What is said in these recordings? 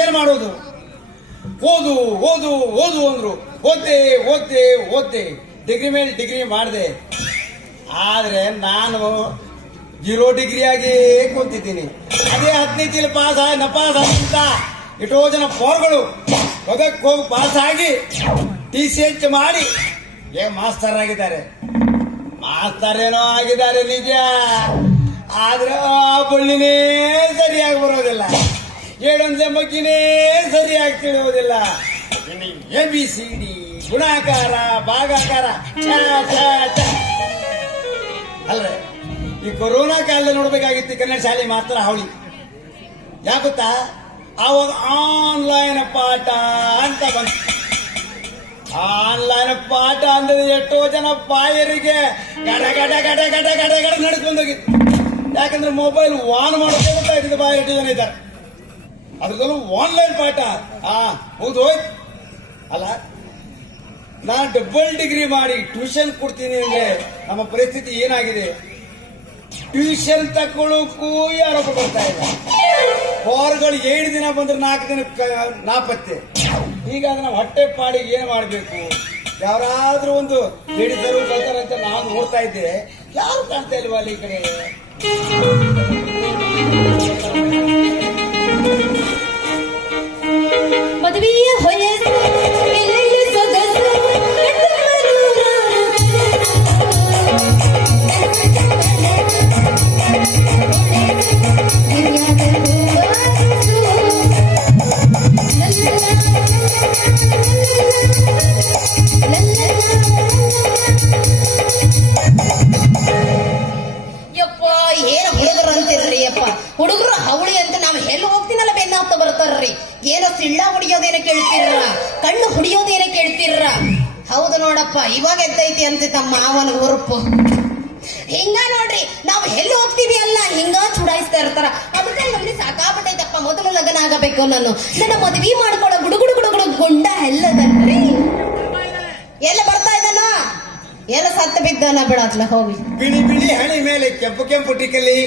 ಏನ್ ಮಾಡೋದು? ಓದು ಓದು ಓದು ಅಂದ್ರು. ಓದ್ದೆ ಓದ್ದೆ ಓದ್ದೆ. ಡಿಗ್ರಿ ಮೇಲೆ ಡಿಗ್ರಿ ಮಾಡಿದೆ. ಆದ್ರೆ ನಾನು ಜೀರೋ ಡಿಗ್ರಿ ಆಗಿ ಕೂತಿದ್ದೀನಿ. ಅದೇ ಹದಿನೈದು ತಿಲ್ ಪಾಸ್ ಆಗಿ ನಪಾಸ್ ಅಂತ ಎಷ್ಟೋ ಜನ ಪೋರ್ಗಳು ಹೊಗಕ್ಕೆ ಹೋಗಿ ಪಾಸ್ ಆಗಿ ಟಿ ಸಿ ಎಚ್ ಮಾಡಿ ಏ ಮಾಸ್ತರ್ ಆಗಿದ್ದಾರೆ. ಮಾಸ್ತರ್ ಏನೋ ಆಗಿದ್ದಾರೆ ನಿಜ. ಆದ್ರೆ ಆ ಬಳ್ಳಿನೇ ಸರಿಯಾಗಿ ಬರೋದಿಲ್ಲ. ಏಳೊಂದ್ಲೆ ಮಗ್ಗಿನೇ ಸರಿಯಾಗಿ ತಿಳಿಯೋದಿಲ್ಲ ಎ ಬಿ ಸಿ ಡಿ, ಗುಣಾಕಾರ, ಭಾಗಾಕಾರ ಅಲ್ರೆ ಈ ಕೊರೋನಾ ಕಾಲದಲ್ಲಿ ನೋಡ್ಬೇಕಾಗಿತ್ತು ಕನ್ನಡ ಶಾಲೆ ಮಾತ್ರ ಹಾವಳಿ. ಯಾಕುತ್ತಾ ಅವಾಗ ಆನ್ಲೈನ್ ಪಾಠ ಅಂತ ಬಂತು. ಆನ್ಲೈನ್ ಪಾಠ ಅಂದ್ರೆ ಎಷ್ಟೋ ಜನ ಬಾಯರಿಗೆ ಗಡ ಗಡ ಗಡ ಗಡ ಗಡ ಗಡ ನಡ್ಕೊಂಡೋಗಿತ್ತು ಯಾಕಂದ್ರೆ ಮೊಬೈಲ್ ಆನ್ ಮಾಡೋದೇ ಗೊತ್ತಾಗ್ತದೆ ಬಾಯಿ ಎಷ್ಟು ಜನ ಇದ್ದಾರೆ. ಅದ್ರದಲ್ಲೂ ಆನ್ಲೈನ್ ಪಾಠ. ಆ ಹೌದು ಹೋಯ್ತು. ಅಲ್ಲ, ನಾನು ಡಬಲ್ ಡಿಗ್ರಿ ಮಾಡಿ ಟ್ಯೂಷನ್ ಕೊಡ್ತೀನಿ ಅಂದ್ರೆ ನಮ್ಮ ಪರಿಸ್ಥಿತಿ ಏನಾಗಿದೆ? ಟ್ಯೂಷನ್ ತಕೊಳ್ಳೋಕ್ಕೂ ಯಾರೊಬ್ಬ ಬರ್ತಾ ಇಲ್ಲ ವಾರ್ಗಳು ಏಳು ದಿನ ಬಂದ್ರೆ ನಾಲ್ಕು ದಿನ ನಾಪತ್ತೆ. ಈಗ ನಾವು ಹೊಟ್ಟೆ ಪಾಡಿ ಏನ್ ಮಾಡ್ಬೇಕು? ಯಾರಾದ್ರೂ ಒಂದು ಹಿಡಿದರು ಅಂತ ನಾನು ನೋಡ್ತಾ ಇದ್ದೆ. ಯಾರು ಕಾಣ್ತಾ ಇಲ್ವಾ ಅಲ್ಲಿ ಈ ಕಡೆ? বিয়ে হয়ে ಎದ್ದೈತಿ ಅಂತ ತಮ್ಮ ಮಾವನ ಹುರುಪು. ಹಿಂಗ ನೋಡ್ರಿ, ನಾವು ಎಲ್ಲಿ ಹೋಗ್ತೀವಿ ಅಲ್ಲ? ಹಿಂಗ ಚುಡಾಯಿಸ್ತಾ ಇರ್ತಾರ. ಅದಕ್ಕೆ ನಮ್ಗೆ ಸಾಕಾಗ್ಬಿಟ್ಟೈತಪ್ಪ, ಮೊದಲು ಲಗ್ನ ಆಗಬೇಕು ನಾನು ನನ್ನ ಮದ್ವಿ ಮಾಡ್ಕೊಳ ಗುಡುಗುಡು ಗುಡುಗುಡು ಗುಂಡ ಎಲ್ಲದನ್ರಿ ಎಲ್ಲ ಬರ್ತಾ ಇದ್ದಾನ? ಎಲ್ಲ ಸತ್ತ ಬಿದ್ದಾನ? ಬಿಡತ್ಲ ಹೋಗಿ. ಬಿಳಿ ಬಿಳಿ ಹಣಿ ಮೇಲೆ ಕೆಂಪು ಕೆಂಪು ಟಿಕಲಿ.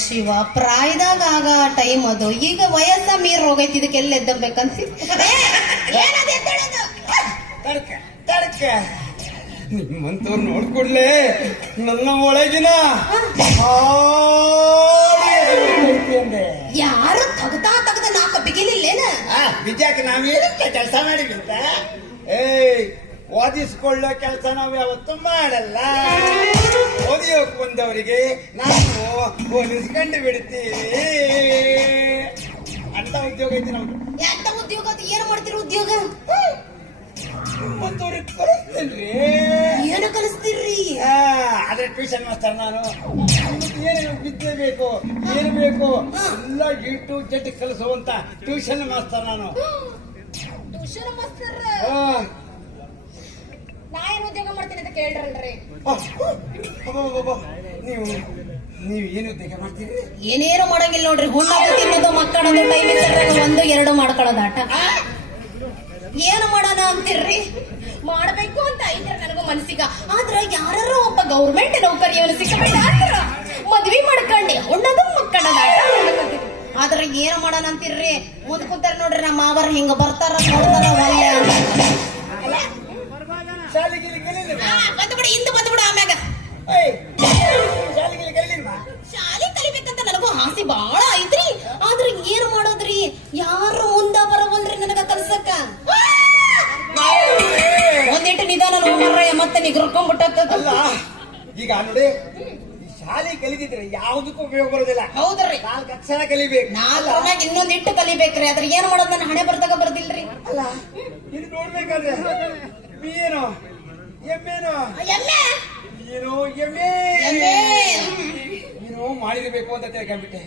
ಶಿವ ಪ್ರಾಯದಾಗ ಆಗ ಟೈಮ್ ಅದು. ಈಗ ವಯಸ್ಸ ಮೀರ್ ಹೋಗೈತಿ ಇದಕ್ಕೆ ಎಲ್ಲಿ ಎದ್ದಬೇಕಂತ ತಡ್ಕ ತಡ್ಕ. ನಿಮ್ಮಂತವ್ರು ನೋಡ್ಕೊಡ್ಲೆ ನನ್ನ ಒಳಗಿನ. ಯಾರು ತಗತಾ ತಗದ ನಾಕ ಬಿಗಿಲಿಲ್ಲೇನ? ಬಿಜಾಕ ನಾವೇನಂತ ಕೆಲಸ ಮಾಡಿಬಿಂತ ಏಯ್ ಓದಿಸ್ಕೊಳ್ಳೋ ಕೆಲಸ ನಾವು ಯಾವತ್ತೂ ಮಾಡಲ್ಲ. ಓದಿಯೋಕ್ ಬಂದವರಿಗೆ ನಾವು ಓದಿಸ್ಕೊಂಡು ಬಿಡ್ತೀವಿ. ಅಂತ ಉದ್ಯೋಗ ಐತಿ ನಮ್ದು. ಎಂತ ಉದ್ಯೋಗ ಅದು? ಏನು ಮಾಡ್ತೀರಿ ಉದ್ಯೋಗ? ನಿಮ್ಮಂತವ್ರಿಗೆ ಕಳಿಸ್ತೇನ್ರಿ ಏನು ಕಲಿಸ್ತೀರಿ ಆ, ಆದ್ರೆ ಟ್ಯೂಷನ್ ಮಾಸ್ತರ್ ನಾನು. ಏನು ವಿದ್ಯೆ ಬೇಕು ಏನು ಬೇಕು ಎಲ್ಲ ಇಟ್ಟು ಜಟ್ ಕಲಿಸುವಂತ ಟ್ಯೂಷನ್ ಮಾಸ್ಟರ್ ನಾನು. Tuition master? ಏನು ಉದ್ಯೋಗ ಮಾಡ್ತೀನಿ ಅಂತ ಕೇಳ್ರಲ್ರಿ. ಆ, ನೀವು ನೀವು ಏನು ಉದ್ಯೋಗ ಮಾಡ್ತೀರಿ? ಏನೇನು ಮಾಡಂಗಿಲ್ಲ ನೋಡ್ರಿ ಹುಣ್ಣದು ತಿನ್ನೋದು ಮಕ್ಕಳದು ಒಂದು ಎರಡು ಮಾಡ್ಕೊಳ್ಳೋದು ಆಟ. ಏನು ಮಾಡೋಣ ಅಂತಿರ್ರಿ ಮಾಡ್ಬೇಕು ಅಂತ ಐತ್ರ ನನಗೂ ಮನಸ್ಸಿಗ ಆದ್ರ ಯಾರು ಒಬ್ಬ ಗೌರ್ಮೆಂಟ್ ನೌಕರಿಯವನು ಸಿಕ್ಕಬೇಡ ಅಂದ್ರ ಮದ್ವಿ ಮಾಡ್ಕೊಂಡಿ ಉಣ್ಣದು ಮಕ್ಕಳ ಆಟ. ಆದ್ರ ಏನು ಮಾಡೋಣ ಅಂತಿರ್ರಿ ಮುಂದ್ ಕುಂತಾರ ನೋಡ್ರಿ ನಮ್ಮ ಮಾವರ್ ಹಿಂಗ ಬರ್ತಾರ ನೋಡ್ತಾರ ಒಲ್ಲೆ ಅಂತ. ಶಾಲೆ ಗಿಲಿ ಬಂದು ಬಿಡು ಇಂದು ಬಂದು ಬಿಡು ಆಮ್ಯಾಗ. ಏಯ್, ಶಾಲೆ ಗಿಲಿ ಕಲೀಲಿಲ್ವಾ? ಶಾಲೆ ಕಲಿಬೇಕಂತ ನನಗೂ ಆಸೆ ಬಹಳ ಐತ್ರಿ. ಆದ್ರೆ ಏನು ಮಾಡೋದ್ರಿ? ಯಾರು ಮುಂದ ಬರವಲ್ರಿ ನನಗ ಕಲ್ಸಕ್ಕ? ಒಂದಿಟ್ಟು ನಿಧಾನ ನೋಡ್ರಯ್ಯ ಮತ್ತೆ ನಿಗ್ರಕೊಂಡ್ಬಿಟ್ಟ ಅಲ್ಲ ಈಗ ನೋಡಿ ಶಾಲೆ ಕಲಿತಿದ್ರೆ ಯಾವುದಕ್ಕೂ ಉಪಯೋಗ ಬರೋದಿಲ್ಲ. ಹೌದ್ರಿ. ನಾಲ್ಕು ಅಕ್ಷರ ಕಲಿಬೇಕು. ನಾಲ್ಕು ಇನ್ನೊಂದ್ ಇಟ್ಟು ಕಲಿಬೇಕ್ರಿ ಅದ್ರ ಏನ್ ಮಾಡೋದ್ ನನ್ನ ಹಣೆ ಬರ್ದಾಗ ಬರ್ದಿಲ್ರಿ. ಅಲ್ಲ ಇದು ನೋಡ್ಬೇಕಾದ್ರೆ. ಏನು ಎಮ್ಮೆನು ಎಮ್ಮೆ ಏನೋ ಎಮ್ಮೆ ಎಮ್ಮೆ. ನೀನು ಮಾಡಿರ್ಬೇಕು ಅಂತ ತಿಳ್ಕೊಂಡ್ಬಿಟ್ಟೆ.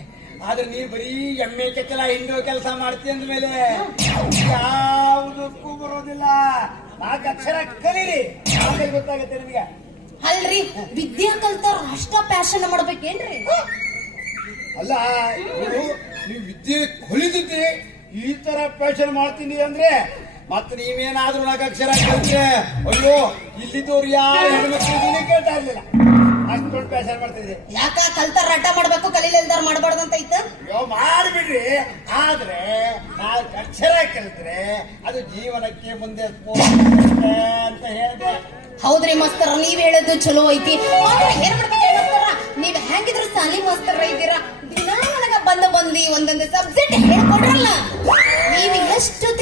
ಆದ್ರೆ ನೀನು ಬರೀ ಎಮ್ಮೆ ಕೆಚ್ಚಲ ಹಿಂಡೋ ಕೆಲಸ ಮಾಡ್ತಿ ಅಂದ್ಮೇಲೆ ಯಾವುದಕ್ಕೂ ಬರೋದಿಲ್ಲ. ನಾಲ್ಕು ಅಕ್ಷರ ಕಲೀರಿ. ಆಮೇಲೆ ಗೊತ್ತಾಗುತ್ತೆ ನಿಮಗೆ. ಅಲ್ರಿ ವಿದ್ಯೆ ಕಲ್ತಾರ ಅಷ್ಟ ಪ್ಯಾಶನ್ ಮಾಡ್ಬೇಕೇನ್ರಿ? ಅಲ್ಲ ಇವ್ರು ನೀವು ವಿದ್ಯೆ ಕಲಿದಿದ್ದೆ ಈ ತರ ಫ್ಯಾಷನ್ ಮಾಡ್ತೀನಿ ಅಂದ್ರೆ ಮತ್ತೆ ನೀವೇನಾದ್ರೂ ನಾಲ್ಕು ಅಕ್ಷರ ಕಲಿತ್ರೆ ಅಯ್ಯೋ ಇಲ್ಲಿದ್ದವ್ರು ಯಾರು ಹೆಣ್ಮಕ್ಳು ಇದನ್ನೇ ಕೇಳ್ತಾ ಇರ್ಲಿಲ್ಲ. ಅಷ್ಟೊಂದು ಫ್ಯಾಷನ್ ಮಾಡ್ತಿದ್ದೆ. ಯಾಕ ಕಲ್ತ ರಡ್ಡ ಮಾಡ್ಬೇಕು ಕಲೀಲಿಲ್ದಾರ ಮಾಡ್ಬಾರ್ದು ಅಂತ ಇತ್ತು? ಅಯ್ಯೋ ಮಾಡ್ಬಿಡ್ರಿ. ಆದ್ರೆ ನಾಲ್ಕು ಅಕ್ಷರ ಕಲಿತ್ರೆ ಅದು ಜೀವನಕ್ಕೆ ಮುಂದೆ ಅಂತ ಹೇಳಿದೆ. ಹೌದ್ರಿ ಮಾಸ್ತರ ನೀವ್ ಹೇಳೋದು ಚಲೋ ಐತಿ. ಮಾಸ್ತರ ನೀವ್ ಹೆಂಗಿದ್ರು ಸಾಲಿ ಮಾಸ್ತರ ಇದ್ದೀರಾ? ದಿನ ನನಗ ಬಂದ ಬಂದಿ ಒಂದೊಂದು ಸಬ್ಜೆಕ್ಟ್ ಹೇಳ್ಕೊಡ್ರಲ್ಲ. ನೀವ್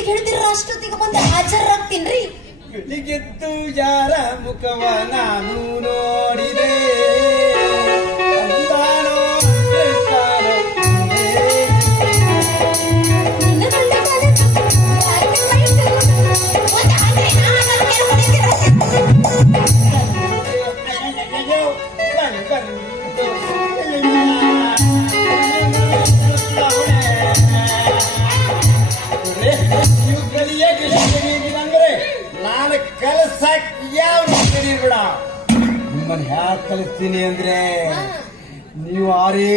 ಎಷ್ಟೊತ್ತಿಗೆ ಹೇಳ್ತೀರ ಅಷ್ಟೊತ್ತಿಗೆ ಮುಂದೆ ಹಾಜರಾಗ್ತೀನ್ರಿ? ಬೆಳಿಗೆದ್ದು ಯಾರ ಮುಖವ ನಾನು ನೋಡಿದೆ. ಕಲಸಕ್ ಯಾವ ಬಿಡ? ನಿಮ್ಮನ್ನ ಹ್ಯಾಕ್ ಕಲಿಸ್ತೀನಿ ಅಂದ್ರೆ ನೀವು ಆರೇ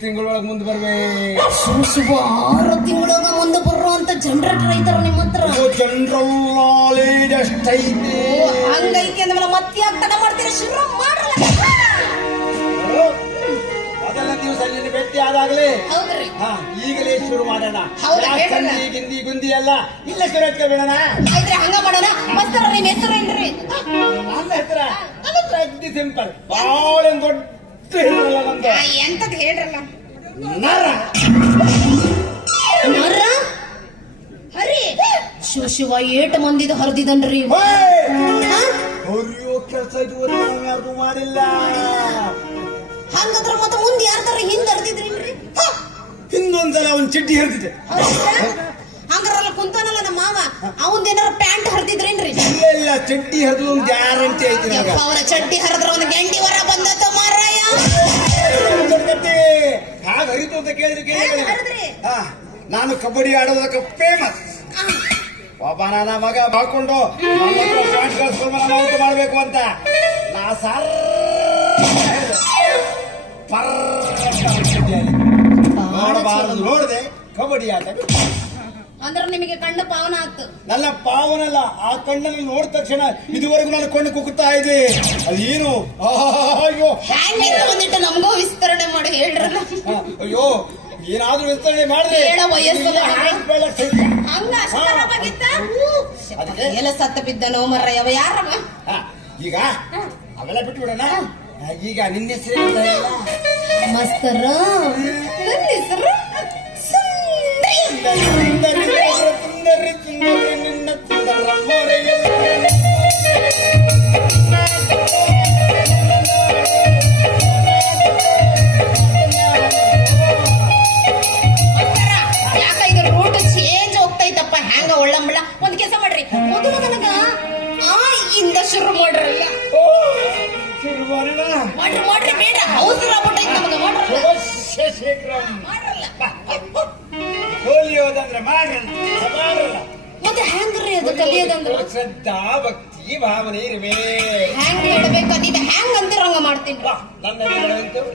ತಿಂಗಳೊಳಗೆ ಮುಂದೆ ಬರ್ಬೇಕು ಶುಭ ಶುಭ. ಆರು ತಿಂಗಳಾಗ ಮುಂದೆ ಬರುವಂತ ಜನರೇಟರ್ ಐತಾರ ನಿಮ್ಮ ಹತ್ರ. ಜನರಲ್ ನಾಲೆಜ್ ಅಷ್ಟೈತೆ. ಹಂಗೈತೆ ಅಂದ್ರೆ ಮತ್ತೆ ಯಾಕೆ ತಡ ಮಾಡ್ತೀರಾ? ಶುರು ನಿನ್ನ ಭೇಟಿ ಆದಾಗಲೇ ಹೌದ್ರಿ. ಹಾ ಈಗಲೇ ಶುರು ಮಾಡೋಣ. ಹೌದು, ಯಾಕ್ ಹೇಳೋಣ. ಸಂಧಿ ಗಿಂದಿ ಗುಂದಿ ಎಲ್ಲ ಇಲ್ಲ ಶುರು ಹಚ್ಕೊಬೇಡಣ ಆಯ್ತ್ರಿ ಹಂಗ ಮಾಡೋಣ. ಮಸ್ತರ ನಿಮ್ ಹೆಸರೇನ್ರಿ ನನ್ನ ಸಿಂಪಲ್. ಬಹಳ ದೊಡ್ಡ ಹೆಸರಲ್ಲ ನಂದು ಎಂತದ್ ಹೇಳ್ರಲ್ಲ. ನರ. ನರ? ಹರಿ? ಶಿವ ಶಿವ ಏಟ್ ಮಂದಿದ ಹರಿದಿದನ್ರಿ. ಹೊರಿಯೋ ಕೆಲಸ ಇದು ಯಾರ್ದು ಮಾಡಿಲ್ಲ. ಹಂಗದ್ರ ಮತ್ತ ಮುಂದೆ ಯಾರ್ದಾರ ಹಿಂದ್ ಹರಿದಿದ್ರಿಲ್ರಿ ಇನ್ನೊಂದ್ಸಲ ಅವನ್ ಚಿಟ್ಟಿ ಹರಿದಿದೆ. ಹಂಗಾರಲ್ಲ ಕುಂತಾನಲ್ಲ ನಮ್ಮ ಮಾವ ಅವಂದೇನಾರ ಪ್ಯಾಂಟ್ ಹರಿದಿದ್ರೇನ್ರಿ? ಇಲ್ಲ ಇಲ್ಲ ಚಟ್ಟಿ ಹರಿದು ಒಂದು ಗ್ಯಾರಂಟಿ ಐತಿ ನನಗ. ಅವರ ಚಡ್ಡಿ ಹರಿದ್ರ ಒಂದು ಗಂಟಿ ವರ ಬಂದತ್ತ ಮಾರಾಯ. ಹಾಗೆ ಹರಿತು ಅಂತ ಕೇಳಿದ್ರೆ ಕೇಳಿದ್ರಿ? ನಾನು ಕಬಡ್ಡಿ ಆಡೋದಕ್ಕೆ ಫೇಮಸ್ ಪಾಪ ನನ್ನ ಮಗ ಹತ್ರ ಪಾಯಿಂಟ್ ಕಳ್ಸ್ಕೊಂಡು ಮಾಡ್ಬೇಕು ಅಂತ. ನಾ ಸರ್ ನೋಡಬಾರದು ನೋಡಿದೆ ಕಬಡ್ಡಿ ಆಟ. ಅಂದ್ರೆ ನಿಮಗೆ ಕಣ್ಣು ಪಾವನ ಆಗ್ತದೆ ನನ್ನ ಪಾವನಲ್ಲ ಆ ಕಣ್ಣನ್ನು ನೋಡಿದ ತಕ್ಷಣ ಇದುವರೆಗೂ ನಾನು ಕಣ್ಣು ಕುಕ್ತಾ ಇದೆ. ಅದೇನು ಅಯ್ಯೋ. ನಮಗೂ ವಿಸ್ತರಣೆ ಮಾಡಿ ಹೇಳ್ರಲ್ಲ ಅಯ್ಯೋ ಏನಾದ್ರೂ ವಿಸ್ತರಣೆ ಅದಕ್ಕೆ? ಎಲ್ಲ ಸತ್ತ ಬಿದ್ದ ನೋಮರ್ರ ಯಾವ ಯಾರ ಈಗ ಅವೆಲ್ಲ ಬಿಟ್ಟು ಬಿಡೋಣ ಆ, ಈಗ ನಿನ್ನ ಹೆಸರು ಅಂತ ಹೇಳ. ಮಸ್ತರ ನನ್ನ ಹೆಸರು ಸುಂದ್ರಿ. ಹೋಲಿಯೋದಂದ್ರೆ ಮಾಡಲ್ಲ ಮಾಡಲ್ಲ ಮತ್ತೆ ಹೆಂಗ್ರಿ ಅದು ಕಲಿಯೋದಂದ್ರೆ? ಶ್ರದ್ಧಾ ಭಕ್ತಿ ಭಾವನೆ ಇರಬೇಕು ಹೆಂಗ್ ಹೇಳ್ಬೇಕು ನೀವ್ ಹೆಂಗ್ ಅಂತೀರ ಹಂಗ ಮಾಡ್ತೀನಿ. ಬಾ, ನನ್ನ?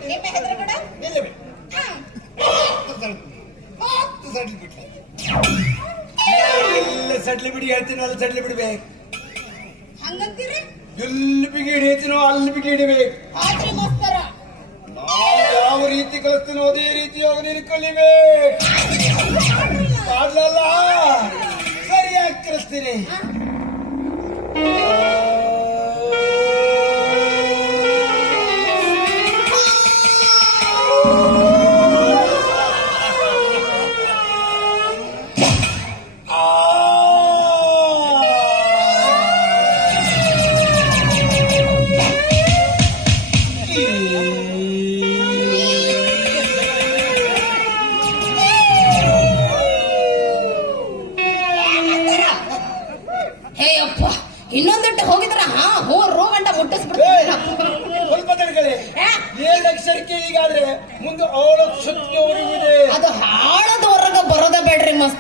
ನಿಮ್ಮ ಹೆಸರು ಕೂಡ ನಿಲ್ಲಬೇಕು. ಸಡ್ಲು. ಬಿಟ್ಲೆ. ಎಲ್ಲ ಸಡ್ಲಿ ಬಿಡಿ ಹೇಳ್ತೀನೋ ಅಲ್ಲಿ ಸಡ್ಲಿ ಬಿಡ್ಬೇಕು. ಹಂಗಂತೀರಿ? ಎಲ್ಲಿ ಬಿಗಿ ಹಿಡಿತೀನೋ ಅಲ್ಲಿ ಬಿಗಿ ಹಿಡಿಬೇಕು. ಆದ್ರಿ ಯಾವ ರೀತಿ ಕಲಿಸ್ತೀನೋ ಅದೇ ರೀತಿಯಾಗಿ ನೀನು ಕಲಿವೆ ಸರಿಯಾಗಿ ಕಲಿಸ್ತೀನಿ.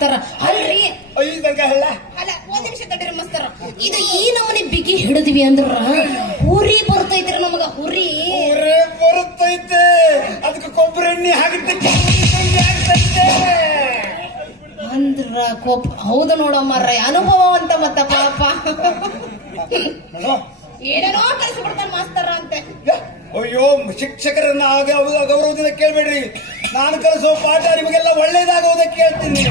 ಮಸ್ತರ. ಅಲ್ರಿ? ಅಲ್ಲ? ಒಂದ್ ನಿಮಿಷ ತಡ್ರಿ ಮಸ್ತರ. ಇದು ಈ ನಮ್ಮನೆ ಬಿಗಿ ಹಿಡಿದ್ವಿ ಅಂದ್ರ ಹುರಿ ಬರ್ತೈತ್ರಿ ನಮಗ ಹುರಿ. ಬರುತ್ತೈತೆ ಅದಕ್ಕೆ ಕೊಬ್ಬರಿ ಎಣ್ಣೆ ಆಗ್ತೈತೆ ಅಂದ್ರ ಕೋಪ ಹೌದು ನೋಡಮ್ಮ ಅನುಭವ ಅಂತ ಮತ್ತ ಪಾಪ. ಏನೇನೋ ಕಳ್ಸಿಬಿಡ್ತಾನ ಮಾಸ್ತರ ಅಂತೆ. ಅಯ್ಯೋ ಶಿಕ್ಷಕರನ್ನ ಗೌರವದಿಂದ ಕೇಳ್ಬೇಡ್ರಿ. ನಾನು ಕಲಿಸೋ ಪಾಠ ನಿಮಗೆಲ್ಲ ಒಳ್ಳೇದಾಗೋದಕ್ಕೆ ಕೇಳ್ತೀನಿ.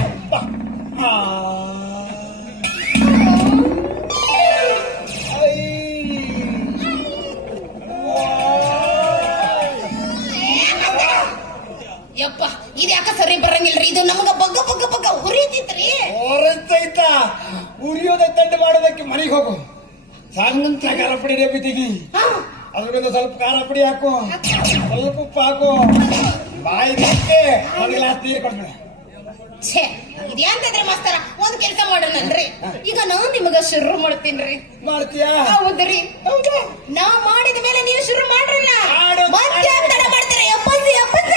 ಯಪ್ಪ ಇದು ಯಾಕ ಸರಿ ಬರಂಗಿಲ್ರಿ? ಇದು ನಮಗ ಬಗ್ಗ ಬಗ್ಗ ಬಗ್ಗ ಹುರಿತಿತ್ರಿ ಹೊರತೈತ ಉರಿಯೋದ ತಂಡ ಮಾಡೋದಕ್ಕೆ ಮನೆಗೆ ಹೋಗು. ಸಾಂಗಂತ ಖಾರ ಪುಡಿ ರೇಪಿ ತೆಗಿ ಹಾ. ಅದ್ರಿಂದ ಸ್ವಲ್ಪ ಖಾರ ಪುಡಿ ಹಾಕು. ಸ್ವಲ್ಪ ಉಪ್ಪು ಹಾಕು. ಬಾಯಿ ಹಾಕಿ ಒಂದು ಗ್ಲಾಸ್ ನೀರು ಕೊಡ್ಬೇಡ. ಛೇ ಇದ್ಯಾಂತಂದ್ರೆ ಮಾಸ್ತರ ಒಂದ್ ಕೆಲಸ ಮಾಡೋಣನ್ರಿ ಈಗ ನಾವು ನಿಮಗ ಶುರು ಮಾಡ್ತೀನ್ರಿ. ಮಾಡ್ತೀಯಾ? ಹೌದ್ರಿ. ನಾ ಮಾಡಿದ ಮೇಲೆ ನೀವು ಶುರು ಮಾಡ್ರಲ್ಲ. ಮತ್ತೆ ಒತ್ತಡ ಮಾಡ್ತಾರೆ? ಅಪ್ಪಸ ಅಪ್ಪಸ